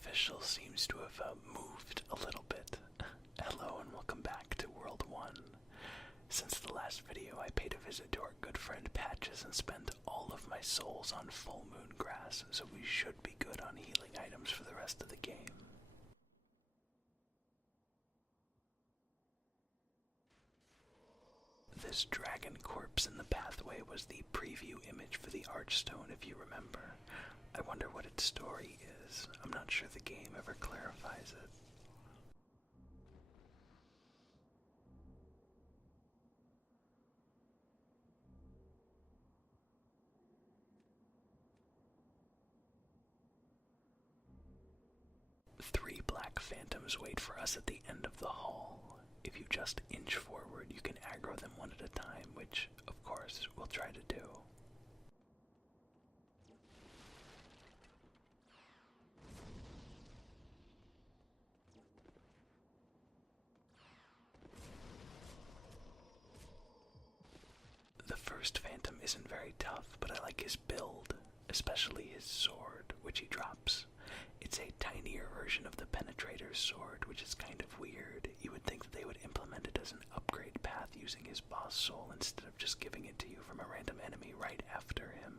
official seems to have moved a little bit. Hello and welcome back to World 1. Since the last video, I paid a visit to our good friend Patches and spent all of my souls on full moon grass, so we should be good on healing items for the rest of the game. This dragon corpse in the pathway was the preview image for the Archstone, if you remember. I wonder what its story is. I'm not sure the game ever clarifies it. Three black phantoms wait for us at the end of the hall. If you just inch forward, you can aggro them one at a time, which, of course, we'll try to do. The first phantom isn't very tough, but I like his build, especially his sword, which he drops. It's a tinier version of the Penetrator's sword, which is kind of weird. You would think that they would implement it as an upgrade path using his boss soul instead of just giving it to you from a random enemy right after him.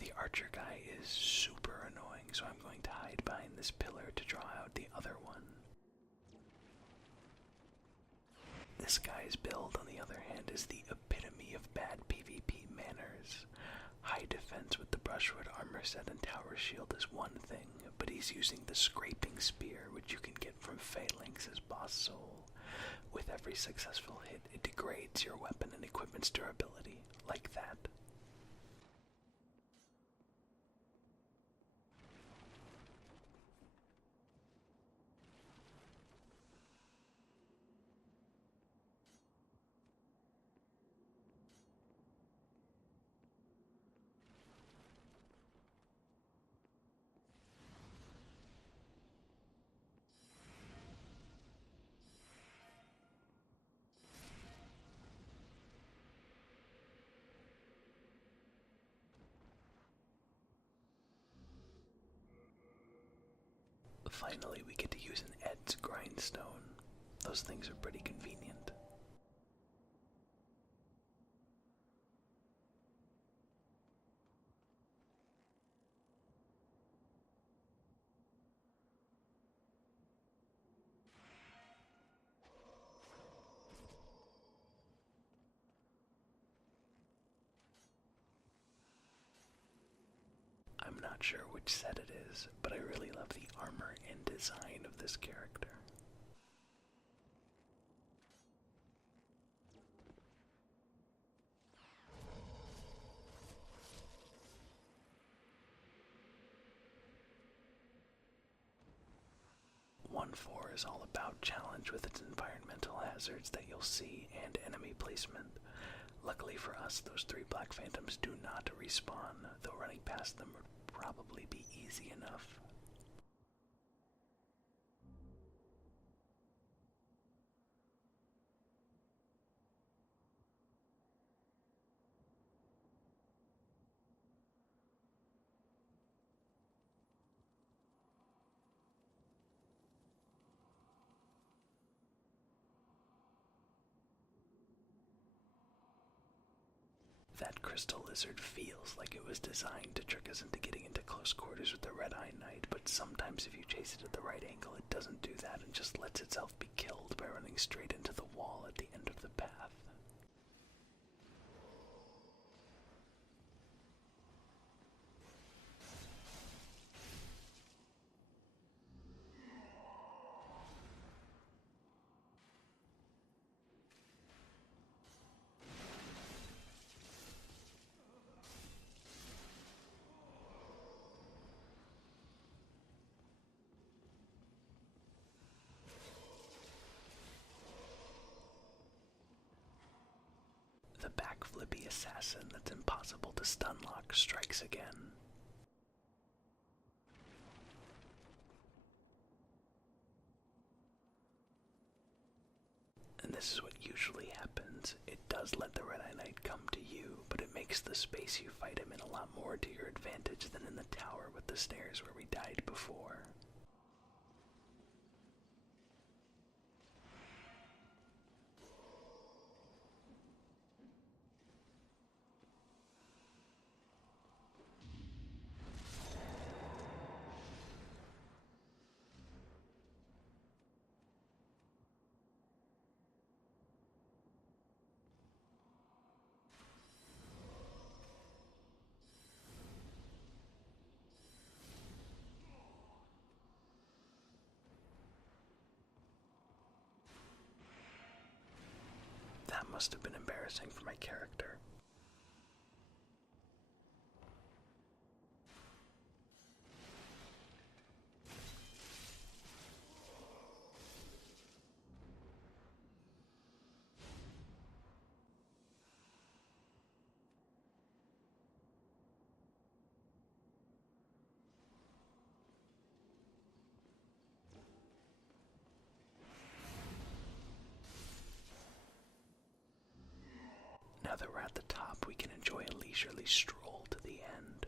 The archer guy is super annoying, so I'm going to hide behind this pillar to draw out the other one. This guy's build, on the other hand, is the epitome of bad PvP manners. High defense with the brushwood armor set and tower shield is one thing, but he's using the scraping spear, which you can get from Phalanx's boss soul. With every successful hit, it degrades your weapon and equipment's durability, like that. Finally, we get to use an Ed's grindstone. Those things are pretty convenient. I'm not sure which set it is, but I really love the armor and design of this character. One 4 is all about challenge with its environmental hazards that you'll see and enemy placement. Luckily for us, those three black phantoms do not respawn, though running past them would probably be easy enough. That crystal lizard feels like it was designed to trick us into getting into close quarters with the Red-Eye Knight, but sometimes if you chase it at the right angle, it doesn't do that and just lets itself be killed by running straight into the wall at the end of the path. The backflippy assassin that's impossible to stunlock strikes again. and this is what usually happens. It does let the Red-Eye Knight come to you, but it makes the space you fight him in a lot more to your advantage than in the tower with the stairs where we died before. That must have been embarrassing for my character. Now that we're at the top, we can enjoy a leisurely stroll to the end.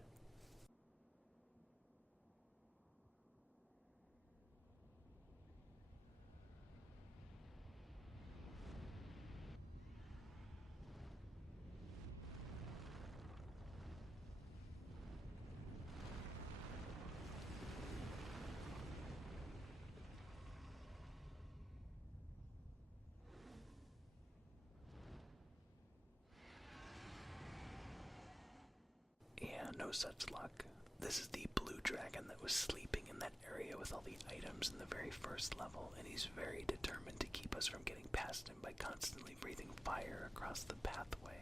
Yeah, no such luck. This is the blue dragon that was sleeping in that area with all the items in the very first level, and he's very determined to keep us from getting past him by constantly breathing fire across the pathway.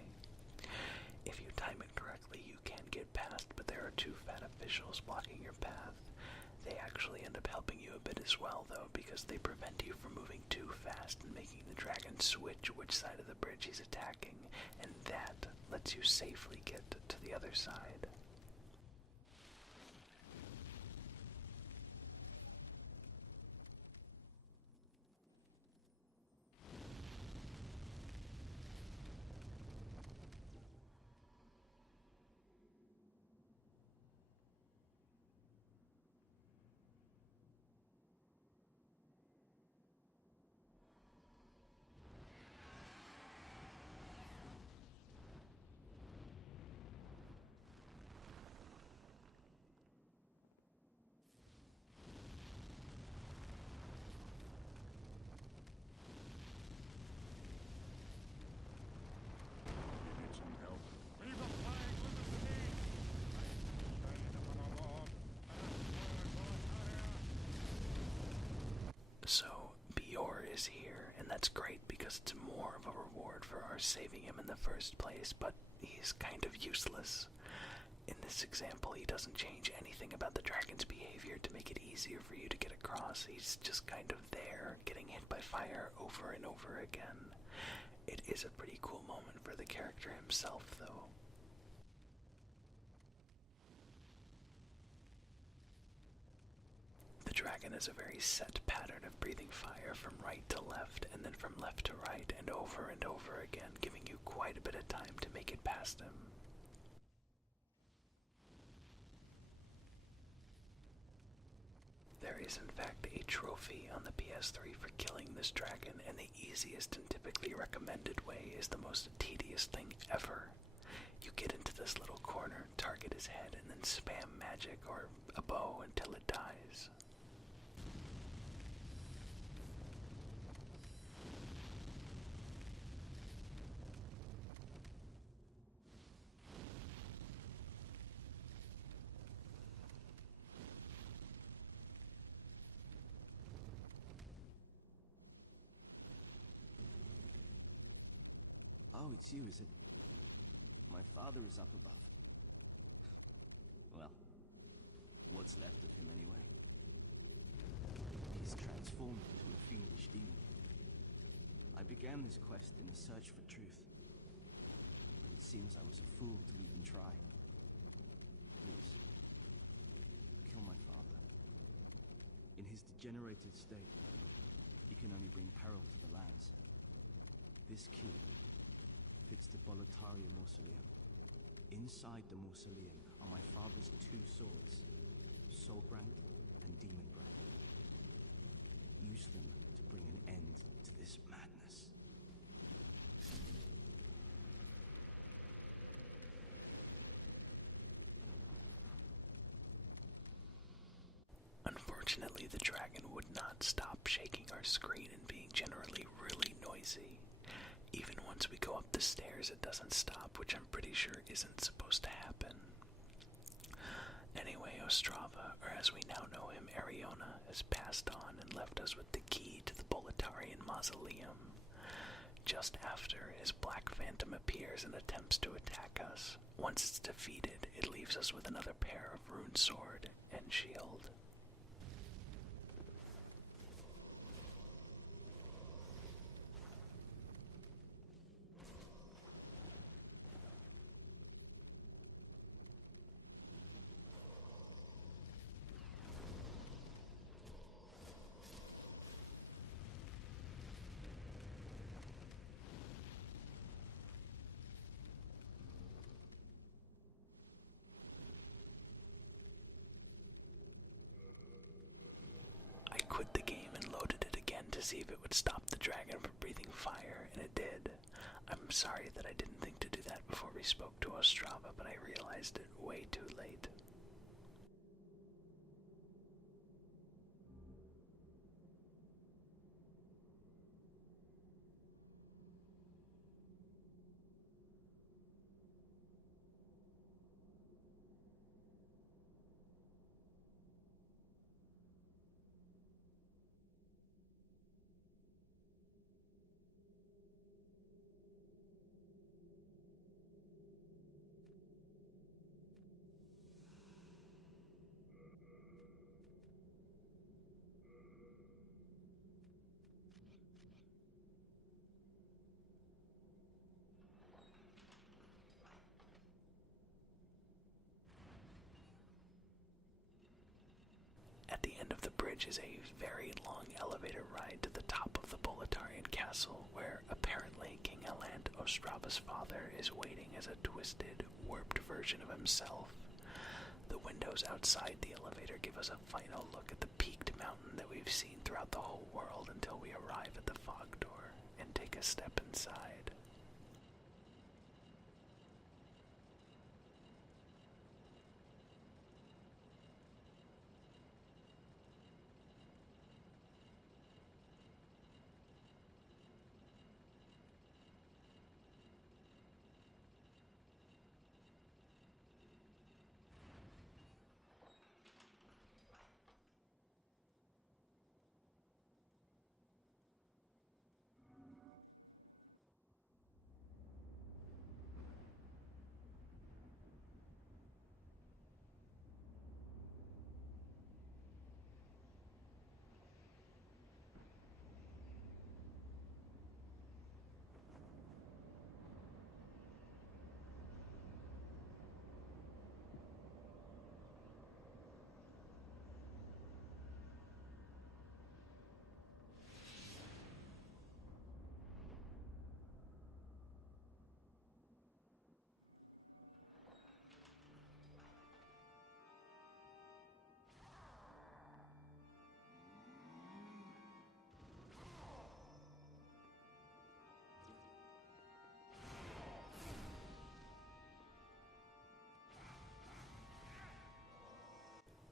If you time it correctly, you can get past, but there are two fat officials blocking your path. They actually end up helping you a bit as well, though, because they prevent you from moving too fast and making the dragon switch which side of the bridge he's attacking, and that lets you safely get to the other side. So, Bior is here, and that's great because it's more of a reward for our saving him in the first place, but he's kind of useless. In this example, he doesn't change anything about the dragon's behavior to make it easier for you to get across. He's just kind of there, getting hit by fire over and over again. It is a pretty cool moment for the character himself, though. The dragon has a very set pattern of breathing fire from right to left, and then from left to right, and over again, giving you quite a bit of time to make it past him. There is in fact a trophy on the PS3 for killing this dragon, and the easiest and typically recommended way is the most tedious thing ever. You get into this little corner, target his head, and then spam magic or a bow until it dies. Oh, it's you, is it? My father is up above. Well, what's left of him anyway? He's transformed into a fiendish demon. I began this quest in a search for truth, but it seems I was a fool to even try. Please, kill my father. In his degenerated state, he can only bring peril to the lands. This key fits the Boletaria mausoleum. Inside the mausoleum are my father's two swords, Soulbrand and Demonbrand. Use them to bring an end to this madness. Unfortunately, the dragon would not stop shaking our screen and being generally really noisy. Even once we go up the stairs, it doesn't stop, which I'm pretty sure isn't supposed to happen. Anyway, Ostrava, or as we now know him, Ariona, has passed on and left us with the key to the Boletarian mausoleum. Just after, his Black Phantom appears and attempts to attack us. Once it's defeated, it leaves us with another pair of rune sword and shield. I quit the game and loaded it again to see if it would stop the dragon from breathing fire, and it did. I'm sorry that I didn't think to do that before we spoke to Ostrava, but I realized it way too late. At the end of the bridge is a very long elevator ride to the top of the Boletarian castle, where apparently King Allant, Ostrava's father, is waiting as a twisted, warped version of himself. The windows outside the elevator give us a final look at the peaked mountain that we've seen throughout the whole world until we arrive at the fog door and take a step inside.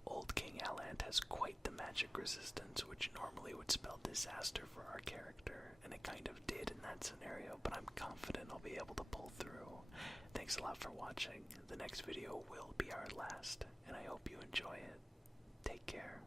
Old King Allant has quite the magic resistance, which normally would spell disaster for our character, and it kind of did in that scenario, but I'm confident I'll be able to pull through. Thanks a lot for watching. The next video will be our last, and I hope you enjoy it. Take care.